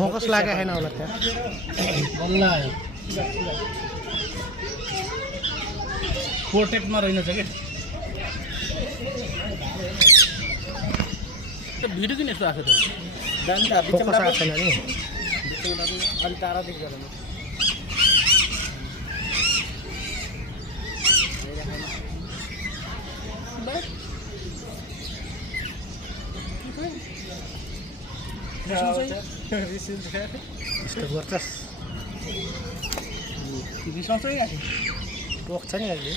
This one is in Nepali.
फोकस लागेको छैन होला त्यहाँ बल्ल आयो प्रोटेक्टमा रहेनछ के भिडियो किन यस्तो आएको त फोकस आएको छैन नि अलि टाढादेखि गरेन यस्तो गर्छस् रिसाउँछ क्या टोक्छ नि अहिले